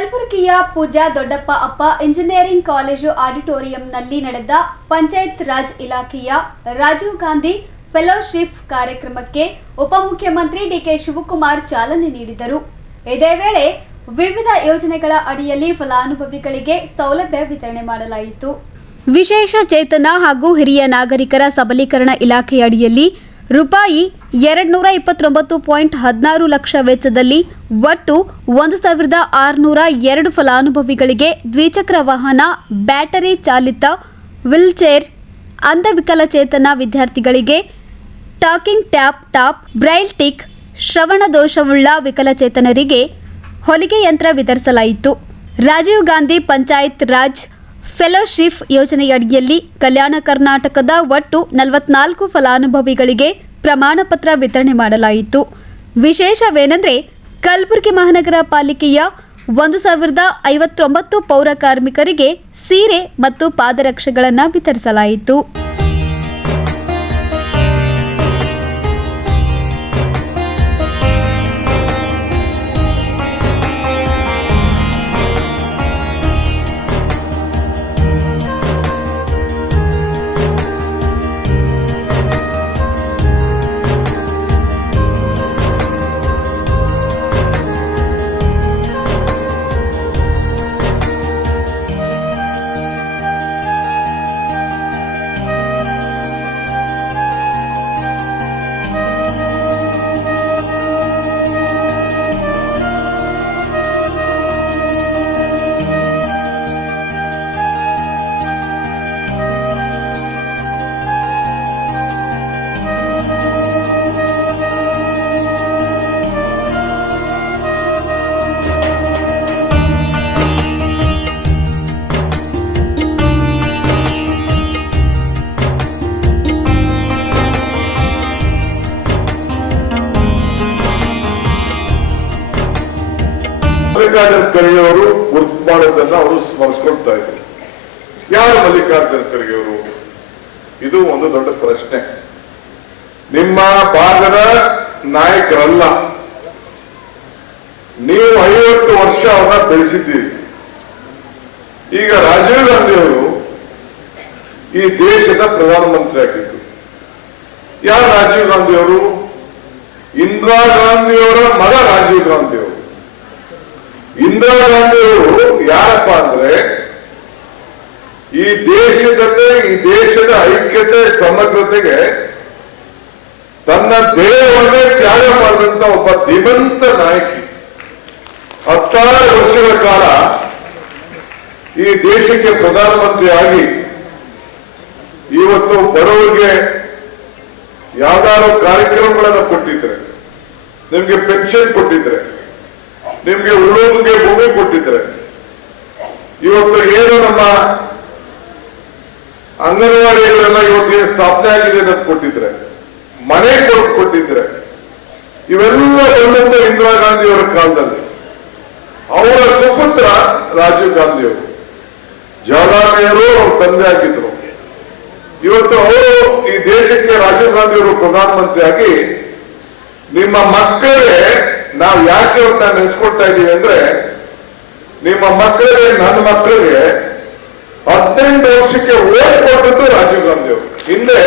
ಕಲಬುರಗಿಯ ಪೂಜಾ ದೊಡ್ಡಪ್ಪ ಅಪ್ಪ ಇಂಜಿನಿಯರಿಂಗ್ ಕಾಲೇಜು ಆಡಿಟೋರಿಯಂನಲ್ಲಿ ನಡೆದ ಪಂಚಾಯತ್ ರಾಜ್ ಇಲಾಖೆಯ ರಾಜೀವ್ ಗಾಂಧಿ ಫೆಲೋಶಿಪ್ ಕಾರ್ಯಕ್ರಮಕ್ಕೆ ಉಪಮುಖ್ಯಮಂತ್ರಿ ಡಿಕೆ ಶಿವಕುಮಾರ್ ಚಾಲನೆ ನೀಡಿದರು. ಇದೇ ವೇಳೆ ವಿವಿಧ ಯೋಜನೆಗಳ ಅಡಿಯಲ್ಲಿ ಫಲಾನುಭವಿಗಳಿಗೆ ಸೌಲಭ್ಯ ವಿತರಣೆ ಮಾಡಲಾಯಿತು. ವಿಶೇಷ ಚೇತನ ಹಾಗೂ ಹಿರಿಯ ನಾಗರಿಕರ ಸಬಲೀಕರಣ ಇಲಾಖೆಯಡಿಯಲ್ಲಿ ರೂಪಾಯಿ 229.16 ಲಕ್ಷ ವೆಚ್ಚದಲ್ಲಿ ಒಟ್ಟು 1602 ಫಲಾನುಭವಿಗಳಿಗೆ ದ್ವಿಚಕ್ರ ವಾಹನ, ಬ್ಯಾಟರಿ ಚಾಲಿತ ವೀಲ್ಚೇರ್, ಅಂಗವಿಕಲಚೇತನ ವಿದ್ಯಾರ್ಥಿಗಳಿಗೆ ಟಾಕಿಂಗ್ ಟಾಪ್, ಬ್ರೈಲ್ ಟಿಕ್, ಶ್ರವಣ ದೋಷವುಳ್ಳ ವಿಕಲಚೇತನರಿಗೆ ಹೊಲಿಗೆ ಯಂತ್ರ ವಿತರಿಸಲಾಯಿತು. ರಾಜೀವ್ ಗಾಂಧಿ ಪಂಚಾಯತ್ ರಾಜ್ ಫೆಲೋಶಿಪ್ ಯೋಜನೆಯಡಿಯಲ್ಲಿ ಕಲ್ಯಾಣ ಕರ್ನಾಟಕದ ಒಟ್ಟು 44 ಫಲಾನುಭವಿಗಳಿಗೆ ಪ್ರಮಾಣ ಪತ್ರ ವಿತರಣೆ ಮಾಡಲಾಯಿತು. ವಿಶೇಷವೇನೆಂದರೆ ಕಲಬುರಗಿ ಮಹಾನಗರ ಪಾಲಿಕೆಯ 1059 ಪೌರ ಕಾರ್ಮಿಕರಿಗೆ ಸೀರೆ ಮತ್ತು ಪಾದರಕ್ಷೆಗಳನ್ನು ವಿತರಿಸಲಾಯಿತು. ಮಲ್ಲಿಕಾರ್ಜುನ ಖರ್ಗೆ ಅವರು ಗುರುತು ಮಾಡೋದನ್ನ ಅವರು ಸ್ಮರಿಸ್ಕೊಳ್ತಾ ಇದ್ರು. ಯಾರು ಮಲ್ಲಿಕಾರ್ಜುನ ಖರ್ಗೆ ಅವರು? ಇದು ಒಂದು ದೊಡ್ಡ ಪ್ರಶ್ನೆ. ನಿಮ್ಮ ಭಾಗದ ನಾಯಕರಲ್ಲ. ನೀವು 50 ವರ್ಷ ಅವನ್ನ ಬೆಳೆಸಿದ್ದೀರಿ. ಈಗ ರಾಜೀವ್ ಗಾಂಧಿ ಅವರು ಈ ದೇಶದ ಪ್ರಧಾನಮಂತ್ರಿ ಆಗಿದ್ರು. ಯಾರು ರಾಜೀವ್ ಗಾಂಧಿ ಅವರು? ಇಂದಿರಾ ಗಾಂಧಿಯವರ ಮಗ ರಾಜೀವ್ ಗಾಂಧಿ ಅವರು. ಇಂದಿರಾ ಗಾಂಧಿಯವರು ಯಾರಪ್ಪ ಅಂದ್ರೆ ಈ ದೇಶದ ಐಕ್ಯತೆ ಸಮಗ್ರತೆಗೆ ತನ್ನ ದೇಹವನ್ನೇ ತ್ಯಾಗ ಮಾಡಿದಂತ ಒಬ್ಬ ಧೀಮಂತ ನಾಯಕಿ. 16 ವರ್ಷಗಳ ಕಾಲ ಈ ದೇಶಕ್ಕೆ ಪ್ರಧಾನಮಂತ್ರಿಯಾಗಿ ಇವತ್ತು ಬಡವರಿಗೆ ಯಾವ್ದಾದ್ರು ಕಾರ್ಯಕ್ರಮಗಳನ್ನು ಕೊಟ್ಟಿದ್ರೆ, ನಿಮ್ಗೆ ಪೆನ್ಷನ್ ಕೊಟ್ಟಿದ್ರೆ, ನಿಮ್ಗೆ ಉಳೋದಕ್ಕೆ ಭೂಮಿ ಕೊಟ್ಟಿದ್ರೆ, ಇವತ್ತು ಏನು ನಮ್ಮ ಅಂಗನವಾಡಿಗಳೆಲ್ಲ ಇವತ್ತು ಏನು ಸ್ಥಾಪನೆ ಆಗಿದೆ ಅಂತ ಕೊಟ್ಟಿದ್ರೆ, ಮನೆ ಕೊಟ್ಟಿದ್ರೆ, ಇವೆಲ್ಲ ಬಂದಂತ ಇಂದಿರಾ ಗಾಂಧಿ ಅವರ ಕಾಲದಲ್ಲಿ. ಅವರ ಸುಪುತ್ರ ರಾಜೀವ್ ಗಾಂಧಿ ಅವರು, ಜವಾಹರ್ಲಾಲ್ ನೆಹರು ಅವ್ರ ತಂದೆ ಆಗಿದ್ರು. ಇವತ್ತು ಅವರು ಈ ದೇಶಕ್ಕೆ ರಾಜೀವ್ ಗಾಂಧಿ ಅವರು ಪ್ರಧಾನಮಂತ್ರಿ ಆಗಿ ನಿಮ್ಮ ಮಕ್ಕಳಿಗೆ ನಾವು ಯಾಕೆ ಅವ್ರನ್ನ ನೆನೆಸ್ಕೊಳ್ತಾ ಇದ್ದೀವಿ ಅಂದ್ರೆ, ನಿಮ್ಮ ಮಕ್ಕಳಿಗೆ, ನನ್ನ ಮಕ್ಕಳಿಗೆ 18 ವರ್ಷಕ್ಕೆ ಓಟ್ ಕೊಟ್ಟಿದ್ದು ರಾಜೀವ್ ಗಾಂಧಿ ಅವರು. ಹಿಂದೆ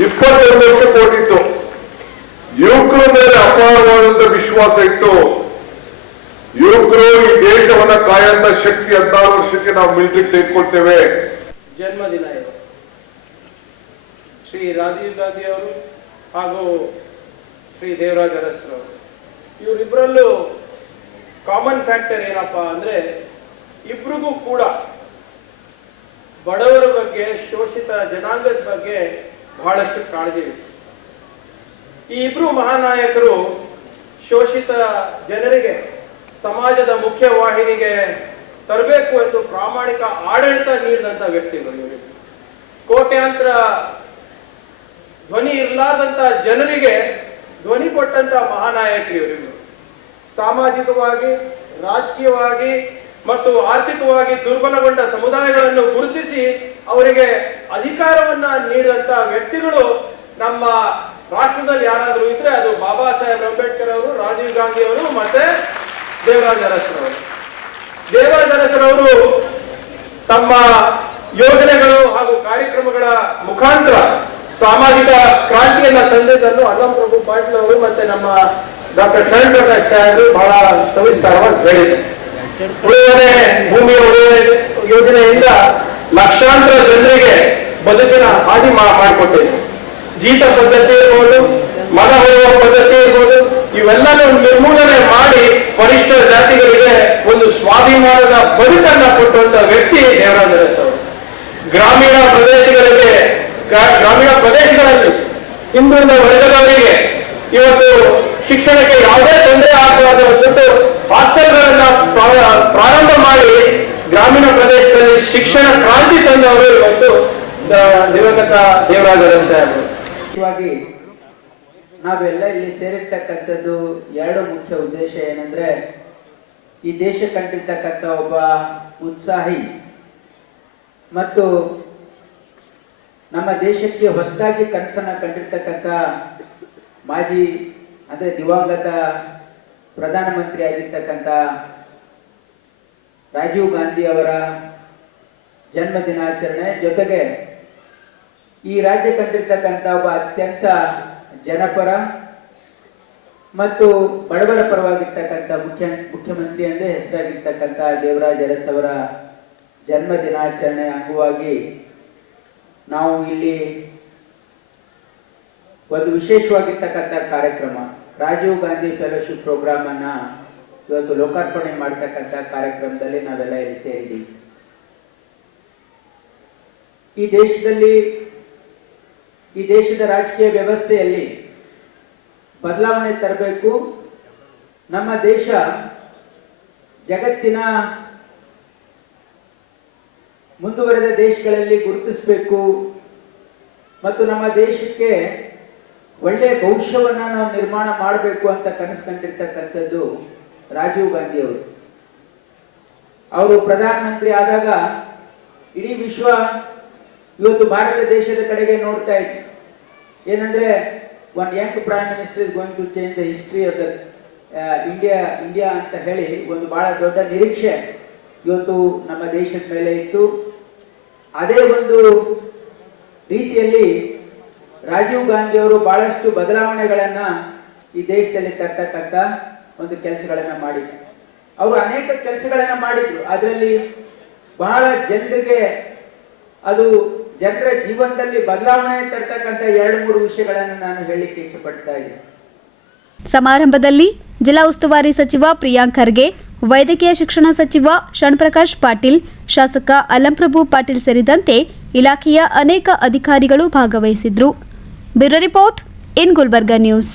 22 ವರ್ಷಕ್ಕೆ ಓಟಿತ್ತು. ಯುವಕರ ಮೇಲೆ ಅಪಾರವಾದಂತ ವಿಶ್ವಾಸ ಇಟ್ಟು ಯುವಕರು ಈ ದೇಶವನ್ನ ಕಾಯಂತ ಶಕ್ತಿ 16 ವರ್ಷಕ್ಕೆ ನಾವು ಮಿಲಿಟರಿ ತೆಗೆದುಕೊಳ್ತೇವೆ. ಜನ್ಮದಿನ ಇದು ಶ್ರೀ ರಾಜೀವ್ ಗಾಂಧಿ ಅವರು ಹಾಗೂ ಶ್ರೀ ದೇವರಾಜ ಅರಸರು ಅವರು. ಇವರಿಬ್ಬರಲ್ಲೂ ಕಾಮನ್ ಫ್ಯಾಕ್ಟರ್ ಏನಪ್ಪಾ ಅಂದ್ರೆ, ಇಬ್ರಿಗೂ ಕೂಡ ಬಡವರ ಬಗ್ಗೆ, ಶೋಷಿತ ಜನಾಂಗದ ಬಗ್ಗೆ ಬಹಳಷ್ಟು ಕಾಳಜಿ ಇದೆ. ಈ ಇಬ್ರು ಮಹಾನಾಯಕರು ಶೋಷಿತ ಜನರಿಗೆ ಸಮಾಜದ ಮುಖ್ಯ ವಾಹಿನಿಗೆ ತರಬೇಕು ಎಂದು ಪ್ರಾಮಾಣಿಕ ಆಡಳಿತ ನೀಡಿದಂತ ವ್ಯಕ್ತಿಗಳು ಇವರಿಗೆ. ಕೋಟ್ಯಾಂತರ ಧ್ವನಿ ಇರಲಾರ್ದಂತ ಜನರಿಗೆ ಧ್ವನಿ ಕೊಟ್ಟಂತ ಮಹಾನಾಯಕರು ಇವರಿಗೂ. ಸಾಮಾಜಿಕವಾಗಿ, ರಾಜಕೀಯವಾಗಿ ಮತ್ತು ಆರ್ಥಿಕವಾಗಿ ದುರ್ಬಲಗೊಂಡ ಸಮುದಾಯಗಳನ್ನು ಗುರುತಿಸಿ ಅವರಿಗೆ ಅಧಿಕಾರವನ್ನ ನೀಡಿದಂತ ವ್ಯಕ್ತಿಗಳು ನಮ್ಮ ರಾಷ್ಟ್ರದಲ್ಲಿ ಯಾರಾದರೂ ಇದ್ರೆ ಅದು ಬಾಬಾ ಸಾಹೇಬ್ ಅಂಬೇಡ್ಕರ್ ಅವರು, ರಾಜೀವ್ ಗಾಂಧಿ ಅವರು ಮತ್ತೆ ದೇವರಾಜ ಅರಸರವರು. ದೇವರಾಜ್ ಅರಸರವರು ತಮ್ಮ ಯೋಜನೆಗಳು ಹಾಗೂ ಕಾರ್ಯಕ್ರಮಗಳ ಮುಖಾಂತರ ಸಾಮಾಜಿಕ ಕ್ರಾಂತಿಯನ್ನ ತಂದಿದ್ದನ್ನು ಅಲ್ಲಂ ಪ್ರಭು ಪಾಟೀಲ್ ಅವರು ಮತ್ತೆ ನಮ್ಮ ಡಾಕ್ಟರ್ ಶರಣ್ ಪ್ರಕಾಶ್ ಸಾಹೇಬರು ಬಹಳ ಸವಿಸ್ತಾರವಾಗಿ ಹೇಳಿದ್ದಾರೆ. ಉಳುವರೆ ಭೂಮಿಯ ಉಳುವರೆ ಯೋಜನೆಯಿಂದ ಲಕ್ಷಾಂತರ ಜನರಿಗೆ ಬದುಕಿನ ಹಾದಿ ಮಾಡಿಕೊಟ್ಟಿದೆ. ಜೀತ ಪದ್ಧತಿ ಇರ್ಬೋದು, ಮನ ಹೋಗುವ ಪದ್ಧತಿ ಇರ್ಬೋದು, ಇವೆಲ್ಲನೂ ನಿರ್ಮೂಲನೆ ಮಾಡಿ ಪರಿಷ್ಠ ಜಾತಿಗಳಿಗೆ ಒಂದು ಸ್ವಾಭಿಮಾನದ ಬದುಕನ್ನ ಕೊಟ್ಟಂತ ವ್ಯಕ್ತಿ ದೇವರಾಜ ಅರಸ್ ಅವರು. ಗ್ರಾಮೀಣ ಪ್ರದೇಶಗಳಲ್ಲಿ ಹಿಂದುಳಿದ ವರ್ಗದವರಿಗೆ ಇವತ್ತು ಶಿಕ್ಷಣಕ್ಕೆ ಯಾವುದೇ ತೊಂದರೆ ಆಗಬಾರದು ಅಂದ್ಬಿಟ್ಟು ಹಾಸ್ಟೆಲ್ಗಳನ್ನ ಪ್ರಾರಂಭ ಮಾಡಿ ಗ್ರಾಮೀಣ ಪ್ರದೇಶದಲ್ಲಿ ಶಿಕ್ಷಣ ಕ್ರಾಂತಿ ತಂದವರು ಇವತ್ತು ದಿವಂಗತ ದೇವರಾಜ ಅರಸ್ ಸಾಹೇಬರು. ಮುಖ್ಯವಾಗಿ ನಾವೆಲ್ಲ ಇಲ್ಲಿ ಸೇರಿರ್ತಕ್ಕಂಥದ್ದು ಎರಡು ಮುಖ್ಯ ಉದ್ದೇಶ ಏನಂದ್ರೆ, ಈ ದೇಶ ಕಂಡಿರ್ತಕ್ಕಂಥ ಒಬ್ಬ ಉತ್ಸಾಹಿ ಮತ್ತು ನಮ್ಮ ದೇಶಕ್ಕೆ ಹೊಸದಾಗಿ ಕನಸನ್ನ ಕಂಡಿರ್ತಕ್ಕಂಥ ಮಾಜಿ ಅಂದ್ರೆ ದಿವಂಗತ ಪ್ರಧಾನಮಂತ್ರಿ ಆಗಿರ್ತಕ್ಕಂಥ ರಾಜೀವ್ ಗಾಂಧಿ ಅವರ ಜನ್ಮ ದಿನಾಚರಣೆ ಜೊತೆಗೆ ಈ ರಾಜ್ಯ ಕಂಡಿರ್ತಕ್ಕಂಥ ಒಬ್ಬ ಅತ್ಯಂತ ಜನಪರ ಮತ್ತು ಬಡವರ ಪರವಾಗಿರ್ತಕ್ಕಂಥ ಮುಖ್ಯಮಂತ್ರಿ ಎಂದೇ ಹೆಸರಾಗಿರ್ತಕ್ಕಂಥ ದೇವರಾಜ್ ಅರಸ್ ಅವರ ಜನ್ಮ ದಿನಾಚರಣೆ ಅಂಗವಾಗಿ ನಾವು ಇಲ್ಲಿ ಒಂದು ವಿಶೇಷವಾಗಿರ್ತಕ್ಕಂಥ ಕಾರ್ಯಕ್ರಮ ರಾಜೀವ್ ಗಾಂಧಿ ಫೆಲೋಶಿಪ್ ಪ್ರೋಗ್ರಾಮ್ ಅನ್ನ ಇವತ್ತು ಲೋಕಾರ್ಪಣೆ ಮಾಡತಕ್ಕಂಥ ಕಾರ್ಯಕ್ರಮದಲ್ಲಿ ನಾವೆಲ್ಲ ಇಲ್ಲಿ ಸೇರಿದ್ದೀವಿ. ಈ ದೇಶದ ರಾಜಕೀಯ ವ್ಯವಸ್ಥೆಯಲ್ಲಿ ಬದಲಾವಣೆ ತರಬೇಕು. ನಮ್ಮ ದೇಶ ಜಗತ್ತಿನ ಮುಂದುವರೆದ ದೇಶಗಳಲ್ಲಿ ಗುರುತಿಸಬೇಕು ಮತ್ತು ನಮ್ಮ ದೇಶಕ್ಕೆ ಒಳ್ಳೆಯ ಭವಿಷ್ಯವನ್ನ ನಾವು ನಿರ್ಮಾಣ ಮಾಡಬೇಕು ಅಂತ ಕನಸು ಕಂಡಿರ್ತಕ್ಕಂಥದ್ದು ರಾಜೀವ್ ಗಾಂಧಿ ಅವರು ಪ್ರಧಾನಮಂತ್ರಿ ಆದಾಗ ಇಡೀ ವಿಶ್ವ ಇವತ್ತು ಭಾರತ ದೇಶದ ಕಡೆಗೆ ನೋಡ್ತಾ ಇತ್ತು. ಏನಂದ್ರೆ one young prime minister is going to change the history of the India ಅಂತ ಹೇಳಿ ಒಂದು ಬಹಳ ದೊಡ್ಡ ನಿರೀಕ್ಷೆ ಇವತ್ತು ನಮ್ಮ ದೇಶದ ಮೇಲೆ ಇತ್ತು. ಅದೇ ಒಂದು ರೀತಿಯಲ್ಲಿ ರಾಜೀವ್ ಗಾಂಧಿ ಅವರು ಬಹಳಷ್ಟು ಬದಲಾವಣೆಗಳನ್ನ ಈ ದೇಶದಲ್ಲಿ ತರ್ತಕ್ಕಂಥ ಒಂದು ಕೆಲಸಗಳನ್ನ ಮಾಡಿದ್ರು. ಅವರು ಅನೇಕ ಕೆಲಸಗಳನ್ನ ಮಾಡಿದ್ರು. ಅದರಲ್ಲಿ ಬಹಳ ಜನರಿಗೆ ಅದು ಜನರ ಜೀವನದಲ್ಲಿ ಬದಲಾವಣೆ ತರ್ತಕ್ಕಂಥ 2-3 ವಿಷಯಗಳನ್ನು ನಾನು ಹೇಳಲಿಕ್ಕೆ ಇಷ್ಟಪಡ್ತಾ ಇದ್ದೀನಿ. ಸಮಾರಂಭದಲ್ಲಿ ಜಿಲ್ಲಾ ಉಸ್ತುವಾರಿ ಸಚಿವ ಪ್ರಿಯಾಂಕ್ ಖರ್ಗೆ, ವೈದ್ಯಕೀಯ ಶಿಕ್ಷಣ ಸಚಿವ ಶರಣಪ್ರಕಾಶ್ ಪಾಟೀಲ್, ಶಾಸಕ ಅಲ್ಲಂಪ್ರಭು ಪಾಟೀಲ್ ಸೇರಿದಂತೆ ಇಲಾಖೆಯ ಅನೇಕ ಅಧಿಕಾರಿಗಳು ಭಾಗವಹಿಸಿದ್ರು. Bureau report in Gulbarga news.